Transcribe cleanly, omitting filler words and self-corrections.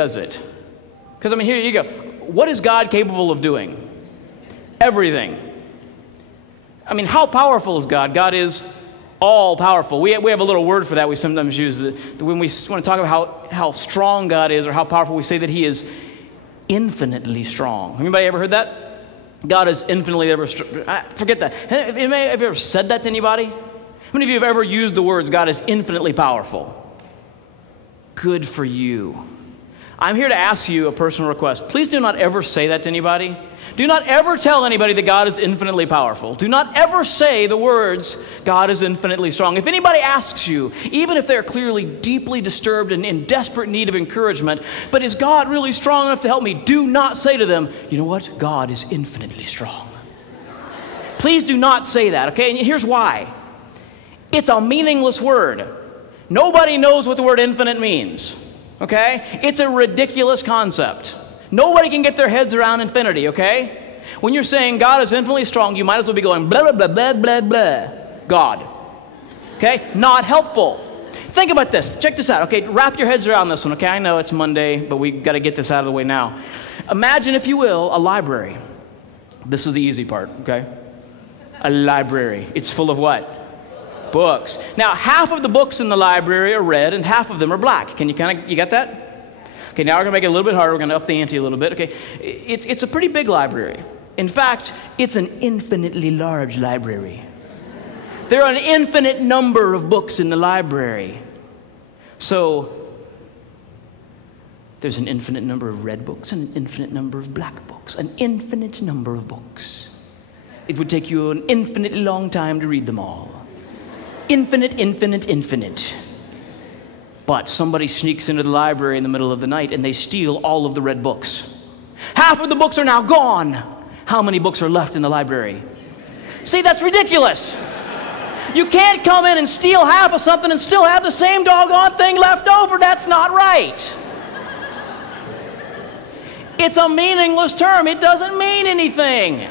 does it? Because, I mean, here you go. What is God capable of doing? Everything. I mean, how powerful is God? God is all-powerful. We have a little word for that we sometimes use. When we want to talk about how strong God is or how powerful, we say that he is infinitely strong. Anybody ever heard that? God is infinitely ever strong. Forget that. Have you ever said that to anybody? How many of you have ever used the words, God is infinitely powerful? Good for you. I'm here to ask you a personal request. Please do not ever say that to anybody. Do not ever tell anybody that God is infinitely powerful. Do not ever say the words, God is infinitely strong. If anybody asks you, even if they're clearly deeply disturbed and in desperate need of encouragement, but is God really strong enough to help me? Do not say to them, you know what? God is infinitely strong. Please do not say that, okay? And here's why. It's a meaningless word. Nobody knows what the word infinite means, okay? It's a ridiculous concept. Nobody can get their heads around infinity, okay? When you're saying God is infinitely strong, you might as well be going blah, blah, blah, blah, blah, blah. God. Okay? Not helpful. Think about this. Check this out. Okay, wrap your heads around this one, okay? I know it's Monday, but we've got to get this out of the way now. Imagine, if you will, a library. This is the easy part, okay? A library. It's full of what? Books. Now, half of the books in the library are red and half of them are black. You get that? Okay, now we're going to make it a little bit harder. We're going to up the ante a little bit. Okay, it's a pretty big library. In fact, it's an infinitely large library. There are an infinite number of books in the library. So, there's an infinite number of red books and an infinite number of black books. An infinite number of books. It would take you an infinitely long time to read them all. Infinite, infinite, infinite. But somebody sneaks into the library in the middle of the night and they steal all of the red books. Half of the books are now gone. How many books are left in the library? See, that's ridiculous. You can't come in and steal half of something and still have the same doggone thing left over. That's not right. It's a meaningless term. It doesn't mean anything.